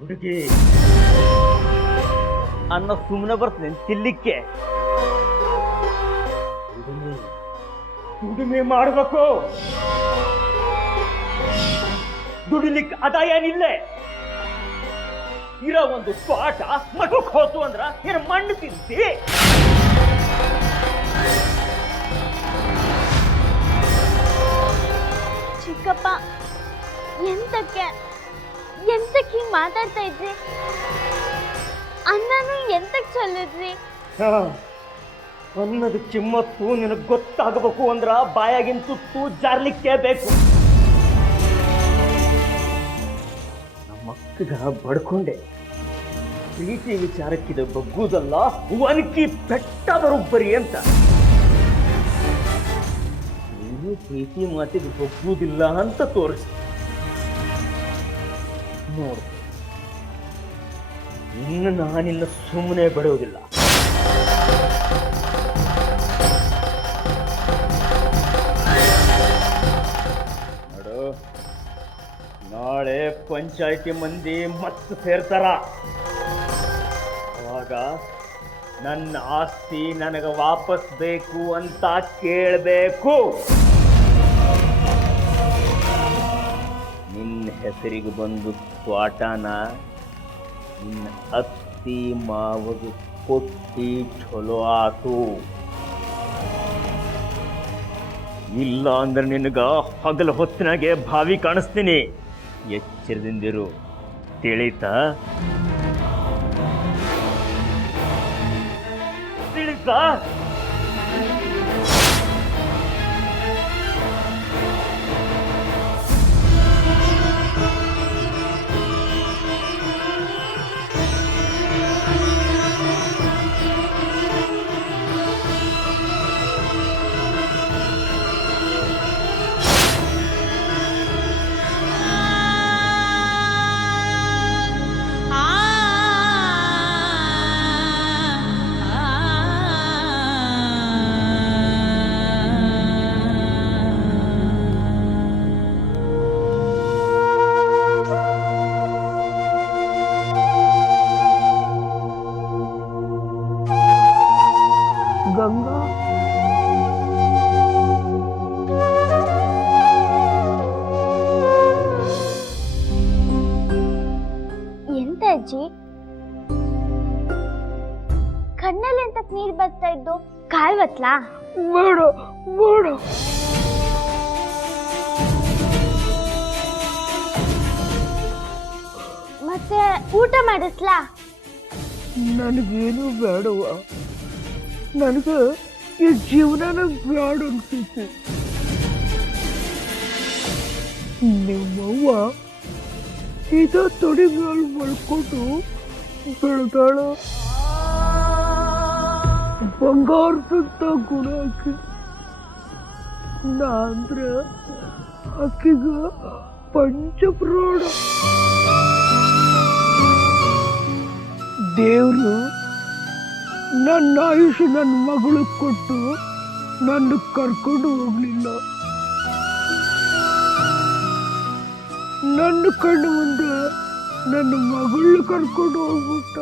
ಹುಡುಗಿ ಅನ್ನ ಸುಮ್ಮನೆ ಬರ್ತೇನೆ ತಿನ್ಲಿಕ್ಕೆ. ದುಡಿಮೆ ಮಾಡಬೇಕು, ದುಡಿಲಿಕ್ಕೆ ಆದಾಯ ಏನಿಲ್ಲೇ. ಇರೋ ಒಂದು ಪಾಠ ಮಠಕ್ಕೆ ಹೋತು ಅಂದ್ರ ಏನು ಮಣ್ಣು ತಿಂತಿ? ಚಿಕ್ಕಪ್ಪ, ಎಂತಕ್ಕೆ ಹಿಂಗ್ ಮಾತಾಡ್ತಾ ಇದ್ರಿ? ಅನ್ನನೂ ಎಂತಕ್ ಚಲ್ಲಿದ್ರಿ? ಅನ್ನದ ಕಿಮ್ಮತ್ತು ನಿನಗೆ ಗೊತ್ತಾಗಬೇಕು ಅಂದ್ರ ಬಾಯಾಗಿನ ತುತ್ತು ಜಾರ್ಲಿಕ್ಕೆ ಬೇಕು. ನಮ್ಮಕ್ಕಗ ಬಡ್ಕೊಂಡೆ ಪ್ರೀತಿ ವಿಚಾರಕ್ಕಿದ ಬಗ್ಗುದಲ್ಲ, ಒನಕಿ ಬೆಟ್ಟದರೊಬ್ಬರಿ ಅಂತ. ನೀನು ಪ್ರೀತಿ ಮಾತಿಗೆ ಬಗ್ಗುವುದಿಲ್ಲ ಅಂತ ತೋರಿಸಿ ನೋಡು. ಇನ್ನು ನಾನಿನ್ನ ಸುಮ್ಮನೆ ಬಿಡುವುದಿಲ್ಲ. ನೋಡು, ನಾಳೆ ಪಂಚಾಯಿತಿ ಮಂದಿ ಮತ್ತೆ ಸೇರ್ತಾರ. ಅವಾಗ ನನ್ನ ಆಸ್ತಿ ನನಗೆ ವಾಪಸ್ ಬೇಕು ಅಂತ ಕೇಳಬೇಕು. ನಿನ್ನ ಹೆಸರಿಗೆ ಬಂದು ತ್ವಾಟನ ನಿನ್ನ ಅತ್ತಿ ಮಾವಗೆ ಕೊಟ್ಟಿ ಚಲೋ ಆತು. ಇಲ್ಲ ಅಂದ್ರೆ ನಿನಗ ಹಗಲು ಹೊತ್ತಿನಾಗೆ ಭಾವಿ ಕಾಣಿಸ್ತೀನಿ. ಎಚ್ಚರದಿಂದಿರು, ತಿಳಿತಾ? ತಿಳಿತಾ? ಗಂಗಾ, ಎಂತ ಅಜ್ಜಿ, ಕಣ್ಣಲ್ಲಿ ಎಂತಕ್ ನೀರ್ ಬರ್ತಾ ಇದ್ದು? ಕಾಲ್ವತ್ಲಾ? ಬೇಡ ಬೇಡ. ಮತ್ತೆ ಊಟ ಮಾಡಿಸ್ಲಾ? ನನಗೇನು ಬೇಡವ. ನನಗೆ ಈ ಜೀವನನ ಬೇಡ ಅನ್ಸುತ್ತೆ. ನಿಮ್ಮವ್ವ ಇದ ತೊಡಿಗಳು ಮಲ್ಕೊಂಡು ಬೆಳೆದಾಳ. ಬಂಗಾರದಂತ ಗುಣ ಆಕಿ. ನಾ ಅಂದ್ರೆ ಆಕಿಗ ಪಂಚಪ್ರಾಣ. ದೇವ್ರು ನನ್ನ ಆಯುಷ್ ನನ್ನ ಮಗಳು ಕೊಟ್ಟು ನನ್ನ ಕರ್ಕೊಂಡು ಹೋಗ್ಲಿಲ್ಲ. ನನ್ನ ಕಣ್ಣು ಮುಂದೆ ನನ್ನ ಮಗಳನ್ನ ಕರ್ಕೊಂಡು ಹೋಗ್ಬಿಟ್ಟ.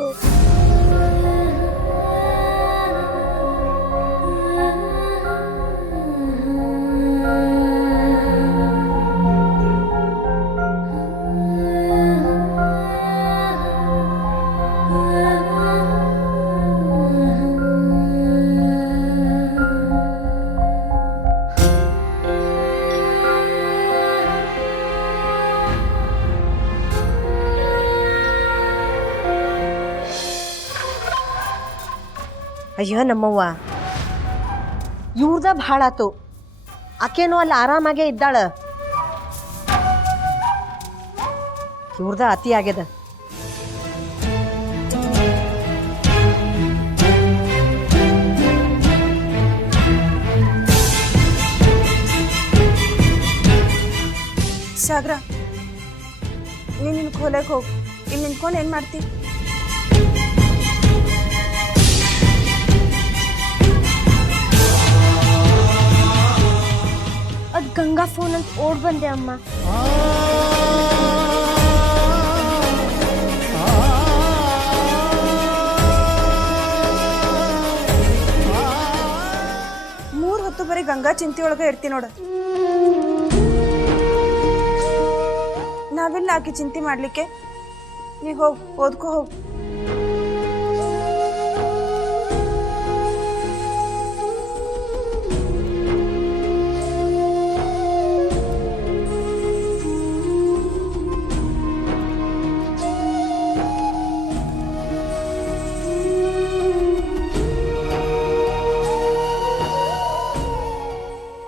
ಅಯ್ಯೋ ನಮ್ಮವ್ವ, ಇವ್ರದ ಭಾಳ ಆತು. ಆಕೇನೋ ಅಲ್ಲಿ ಆರಾಮಾಗೇ ಇದ್ದಾಳ. ಇವ್ರದ ಅತಿ ಆಗ್ಯದ. ಸಾಗರ, ನೀನು ಹೊಲಕ್ಕೆ ಹೋಗಿ ಇಲ್ಲಿ ನಿಂತ್ಕೊಂಡು ಏನು ಮಾಡ್ತಿ? ಅದ್ ಗಂಗಾ ಫೋನ್ ಅಂತ ಓಡ್ ಬಂದೆ ಅಮ್ಮ. ಹಂಗ ಚಿಂತೆ ಒಳಗೆ ಇರ್ತಿ ನೋಡು. ನಾವೆಲ್ಲ ಆಕಿ ಚಿಂತೆ ಮಾಡ್ಲಿಕ್ಕೆ. ನೀ ಹೋಗ್ ಓದ್ಕೋ ಹೋಗ್.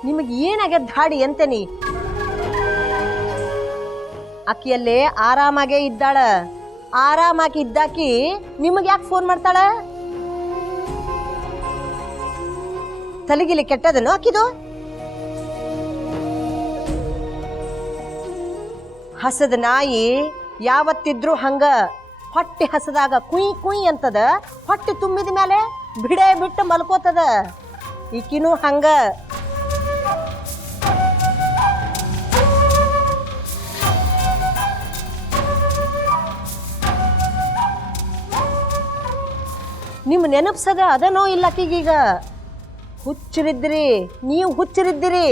ನಿಮಗೆ ಏನಾಗ್ಯದ ಧಾಡಿ ಅಂತೇನಿ? ಆಕಿಯಲ್ಲೇ ಆರಾಮಾಗೇ ಇದ್ದಾಳ. ಆರಾಮಾಗಿ ಇದ್ದಾಕಿ ನಿಮಗೆ ಯಾಕೆ ಫೋನ್ ಮಾಡ್ತಾಳ? ತಲೆಗಿಲಿ ಕೆಟ್ಟದನು ಆಕಿದು? ಹಸದ ನಾಯಿ ಯಾವತ್ತಿದ್ರು ಹಂಗ ಹೊಟ್ಟೆ ಹಸದಾಗ ಕುಯ್ ಕುಯ್ ಅಂತದ, ಹೊಟ್ಟೆ ತುಂಬಿದ ಮೇಲೆ ಬಿಡೆ ಬಿಟ್ಟು ಮಲ್ಕೋತದ. ಈಕಿನೂ ಹಂಗ. ನಿಮ್ಮ ನೆನಪ್ಸದ ಅದನೋ ಇಲ್ಲಕೀಗೀಗ. ಹುಚ್ಚರಿದ್ರಿ, ನೀವು ಹುಚ್ಚರಿದ್ದಿರಿ.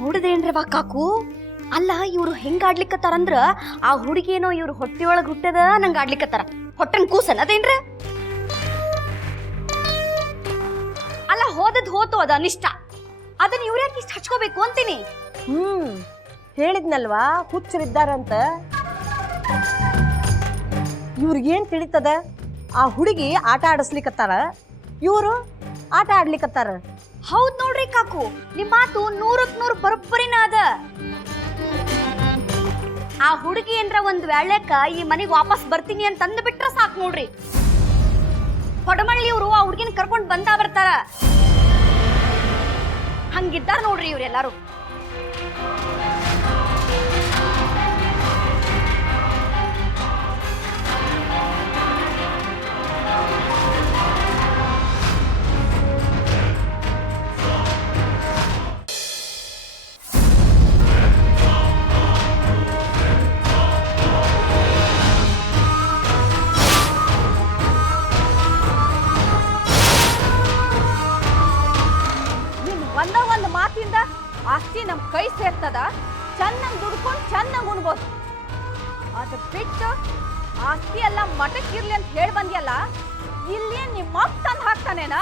ನೋಡಿದೇನ್ರವಾ ಕಾಕು? ಅಲ್ಲ, ಇವ್ರು ಹೆಂಗ್ ಆಡ್ಲಿಕ್ಕತ್ತಾರಂದ್ರ ಆ ಹುಡುಗಿಯೇನೋ ಇವ್ರ ಹೊಟ್ಟಿಯೊಳಗ್ ಹುಟ್ಟದ ನಂಗೆ ಆಡ್ಲಿಕ್ಕತ್ತಾರ. ಹೊಟ್ಟನ್ ಕೂಸನ್ ಅದೇನ್ರ? ಅಲ್ಲ, ಹೋದದ್ ಹೋತು, ಅದ ಅನಿಷ್ಟ. ಅದನ್ನ ಇವ್ರ ಯಾಕೆ ಇಷ್ಟ ಹಚ್ಕೋಬೇಕು ಅಂತೀನಿ. ಹೇಳಿದ್ನಲ್ವಾ ಹುಚ್ಚರಿದ್ದಾರಂತ. ಇವ್ರಿಗೇನ್ ತಿಳಿತದ? ಆ ಹುಡುಗಿ ಆಟ ಆಡಿಸ್ಲಿಕ್ಕತ್ತಾರ, ಇವರು ಆಟ ಆಡ್ಲಿಕ್ಕತ್ತಾರ. ಹೌದ್ ನೋಡ್ರಿ ಕಾಕು, ನಿಮ್ ಮಾತು 100% ಬರೋಬ್ಬರಿನ ಅದ. ಆ ಹುಡುಗಿ ಏನ್ರ ಒಂದ್ ವೇಳೆಕ ಈ ಮನೆಗ್ ವಾಪಸ್ ಬರ್ತೀನಿ ಅಂತ ಅಂದ್ ಬಿಟ್ರ ಸಾಕ್ ನೋಡ್ರಿ. ಹೊಡಮಳ್ಳಿ ಇವ್ರು ಆ ಹುಡುಗಿನ ಕರ್ಕೊಂಡ್ ಬಂದ ಬರ್ತಾರ. ಹಂಗಿದ್ದಾರ ನೋಡ್ರಿ ಇವ್ರೆಲ್ಲಾರು. ಒಂದ್ ಮಾತಿಂದ ಆಸ್ತಿ ನಮ್ ಕೈ ಸೇರ್ತದ. ಚೆನ್ನಾಗಿ ದುಡ್ಕೊಂಡು ಚೆನ್ನಾಗಿ ಉಣ್ಬೋದು. ಅದ್ ಬಿಟ್ಟು ಆಸ್ತಿ ಎಲ್ಲ ಮಠಕ್ಕಿರ್ಲಿ ಅಂತ ಹೇಳಿ ಬಂದ್ಯಲ್ಲ, ಇಲ್ಲಿ ನಿಮ್ಮ ತಂದು ಹಾಕ್ತಾನೇನಾ?